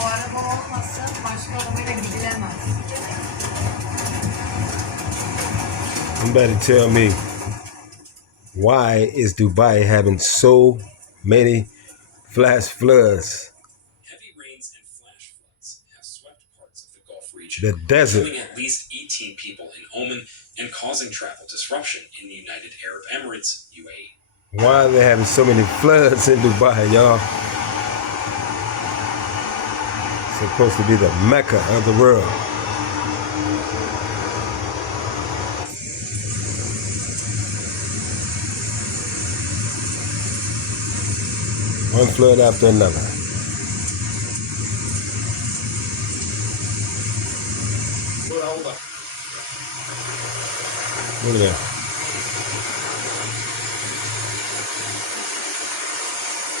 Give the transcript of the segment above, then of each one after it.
bu araba olmasa başka arabayla gidilemez. Somebody tell me, why is Dubai having so many flash floods? Heavy rains and flash floods have swept parts of the Gulf region, The desert. killing at least 18 people in Oman and causing travel disruption in the United Arab Emirates, UAE. Why are they having so many floods in Dubai, y'all? It's supposed to be the Mecca of the world. One flood after another. Look at that.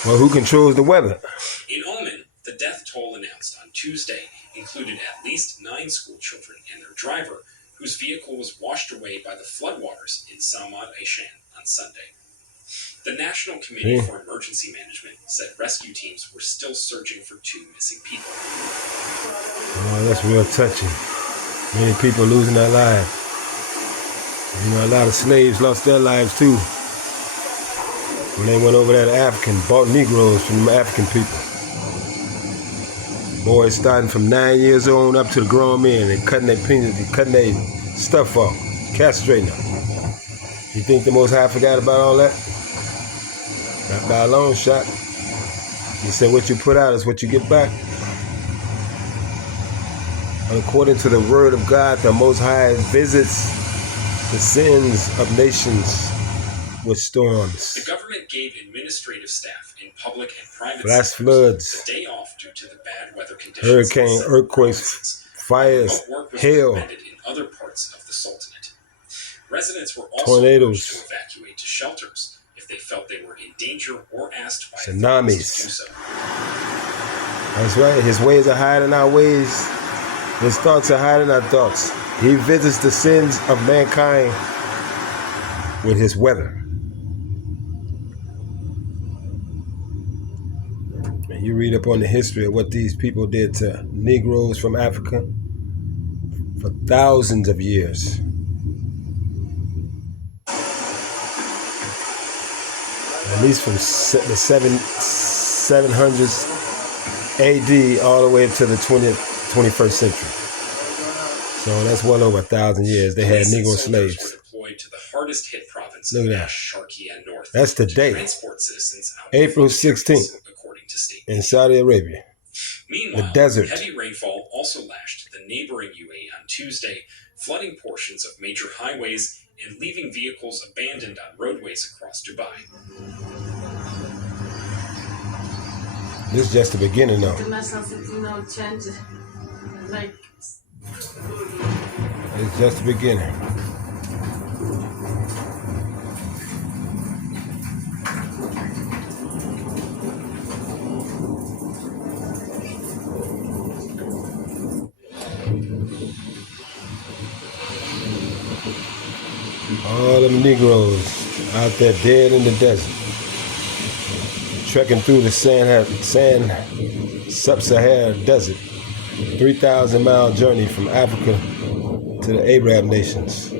Well, who controls the weather? In Oman, the death toll announced on Tuesday included at least 9 school children and their driver, whose vehicle was washed away by the floodwaters in Salman Aishan on Sunday. The National Committee for Emergency Management said rescue teams were still searching for 2 missing people. Oh, that's real touching. Many people losing their lives. You know, a lot of slaves lost their lives too when they went over there to Africa and bought Negroes from the African people. Boys starting from 9 years old up to the grown men and cutting their penis, cutting their stuff off, castrating them. You think the Most High forgot about all that? Not by a long shot. He said what you put out is what you get back. And according to the word of God, the Most High visits the sins of nations with storms. The government gave administrative staff in public and private flash sectors floods, the day off due to the bad weather conditions. hurricane, earthquakes, fires, Remote work was hail, recommended in other parts of the Sultanate. Residents were also tornadoes, urged to evacuate to shelters if they felt they were in danger or asked by tsunamis. authorities to do so. That's right. His ways are higher than our ways. His thoughts are higher than our thoughts. He visits the sins of mankind with his weather. And you read up on the history of what these people did to Negroes from Africa for thousands of years. At least from the 700s AD all the way to the 21st century. So that's well over 1,000 years. They had Negro slaves. Were deployed to the hardest hit province Look of at that. Sharqiya North. That's the to day. transport citizens out April of 16th according to state in Saudi Arabia. Meanwhile, the desert. Heavy rainfall also lashed the neighboring UAE on Tuesday, flooding portions of major highways and leaving vehicles abandoned on roadways across Dubai. This is just the beginning, though. It's just the beginning. All them Negroes out there dead in the desert, trekking through the sub-Saharan desert, 3,000-mile journey from Africa to the Arab nations.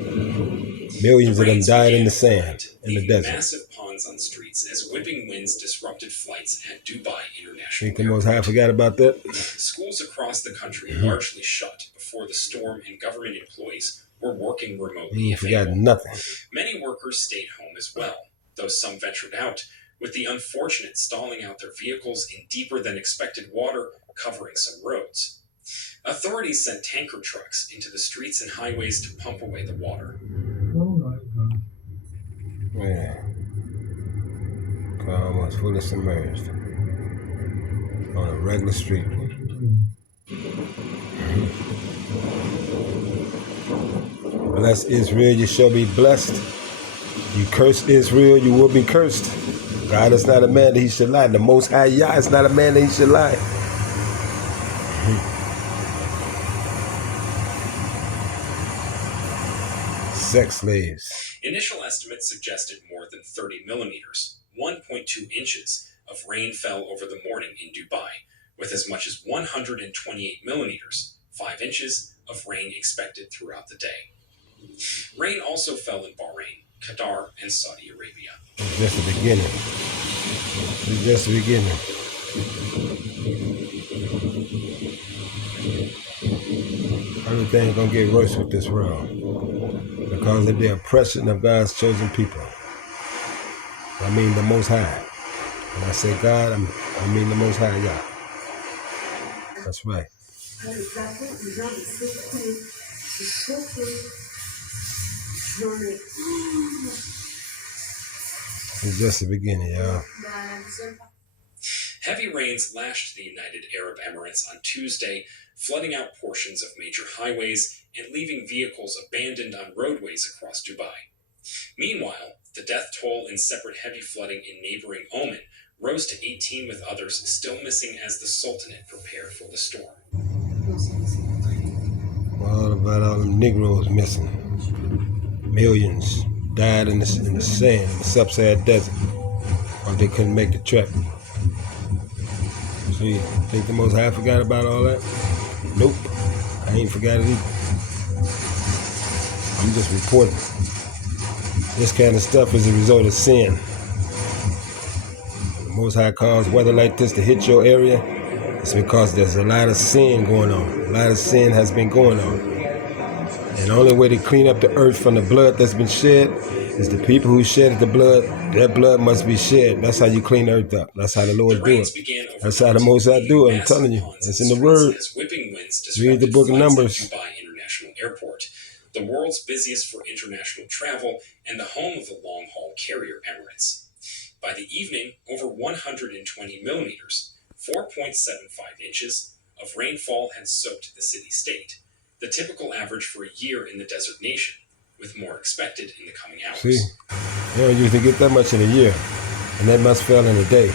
Millions of them died in the sand, in the desert. Massive ponds on streets as whipping winds disrupted flights at Dubai International Think the Most High forgot about that? Schools across the country largely shut before the storm, and government employees were working remotely. He forgot nothing. Many workers stayed home as well, though some ventured out, with the unfortunate stalling out their vehicles in deeper than expected water covering some roads. Authorities sent tanker trucks into the streets and highways to pump away the water. Oh my God. Yeah. Car almost fully submerged on a regular street. Bless Israel, you shall be blessed. You curse Israel, you will be cursed. God is not a man that he should lie. The Most High Yah is not a man that he should lie. Sex slaves. Initial estimates suggested more than 30 millimeters, 1.2 inches, of rain fell over the morning in Dubai, with as much as 128 millimeters, 5 inches, of rain expected throughout the day. Rain also fell in Bahrain, Qatar, and Saudi Arabia. It's just the beginning. It's just the beginning. Everything's gonna get worse with this world because of the oppression of God's chosen people. I mean the Most High. When I say God, I mean the Most High God. That's right. It's just the beginning, y'all. Heavy rains lashed the United Arab Emirates on Tuesday, flooding out portions of major highways and leaving vehicles abandoned on roadways across Dubai. Meanwhile, the death toll in separate heavy flooding in neighboring Oman rose to 18, with others still missing as the Sultanate prepared for the storm. All about all them Negroes missing. Millions died in the sand, in the sub-Saharan desert, or they couldn't make the trek. So you think the Most High forgot about all that? Nope, I ain't forgot it either. I'm just reporting. This kind of stuff is a result of sin. The Most High caused weather like this to hit your area. It's because there's a lot of sin going on. A lot of sin has been going on. And the only way to clean up the earth from the blood that's been shed is the people who shedded the blood. That blood must be shed. That's how you clean the earth up. That's how the Lord do it. That's how the Most High do it. I'm telling you. It's in the Word. Read the book of Numbers. Dubai International Airport, the world's busiest for international travel and the home of the long-haul carrier Emirates. By the evening, over 120 millimeters, 4.75 inches, of rainfall had soaked the city-state, the typical average for a year in the desert nation, with more expected in the coming hours. See, you don't usually get that much in a year, and that much fell in a day.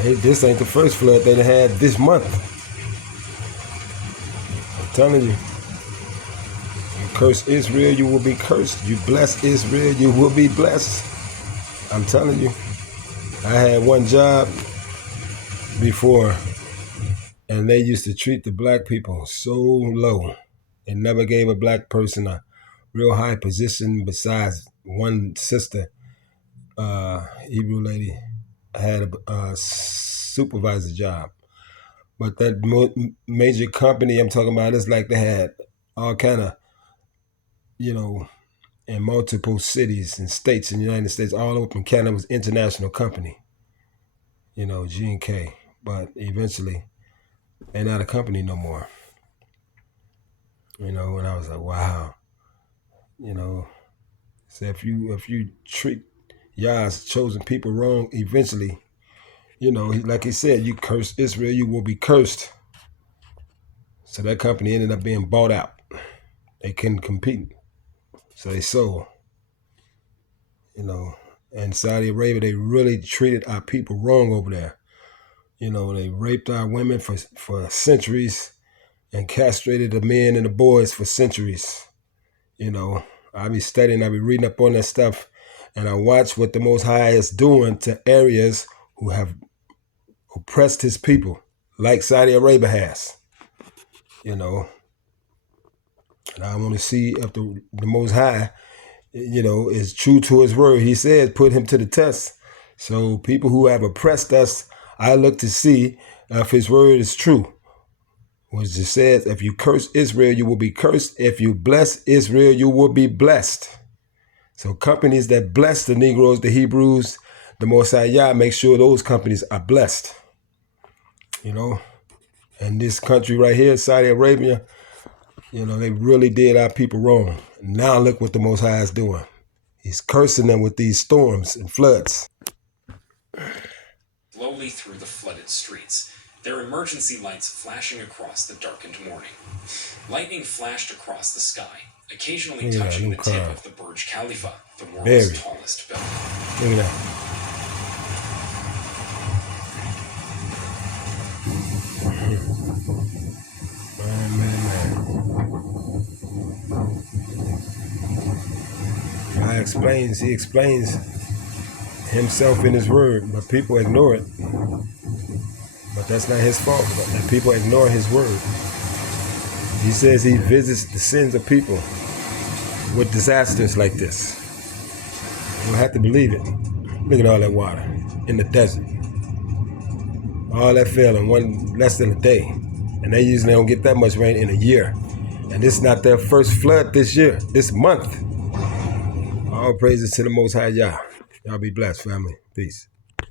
Hey, this ain't the first flood they had this month. I'm telling you. You curse Israel, you will be cursed. You bless Israel, you will be blessed. I'm telling you. I had one job before, and they used to treat the black people so low. They never gave a black person a real high position. Besides one sister, Hebrew lady, had a supervisor job. But that major company I'm talking about, is like they had all kind of, in multiple cities and states in the United States, all over in Canada. It was an international company, G&K. But eventually, they're not a company no more. And I was like, wow. So if you treat Yah's chosen people wrong, eventually, like he said, you curse Israel, you will be cursed. So that company ended up being bought out. They couldn't compete. So they sold. And Saudi Arabia, they really treated our people wrong over there. They raped our women for centuries and castrated the men and the boys for centuries. I be studying, I be reading up on that stuff, and I watch what the Most High is doing to areas who have oppressed his people, like Saudi Arabia has. And I want to see if the Most High, is true to his word. He says, put him to the test. So people who have oppressed us, I look to see if his word is true. Which it says, if you curse Israel, you will be cursed. If you bless Israel, you will be blessed. So companies that bless the Negroes, the Hebrews, the Most High Yah, make sure those companies are blessed. And this country right here, Saudi Arabia, they really did our people wrong. Now look what the Most High is doing. He's cursing them with these storms and floods. Slowly through the flooded streets, their emergency lights flashing across the darkened morning. Lightning flashed across the sky, occasionally touching the tip of the Burj Khalifa, the world's tallest building. Look at that. Man. He explains himself in his word, but people ignore it. But that's not his fault. But that people ignore his word. He says he visits the sins of people with disasters like this. You'll have to believe it. Look at all that water in the desert. All that fell in less than a day. And they usually don't get that much rain in a year. And this is not their first flood this year, this month. All praises to the Most High Yah. Y'all be blessed, family. Peace.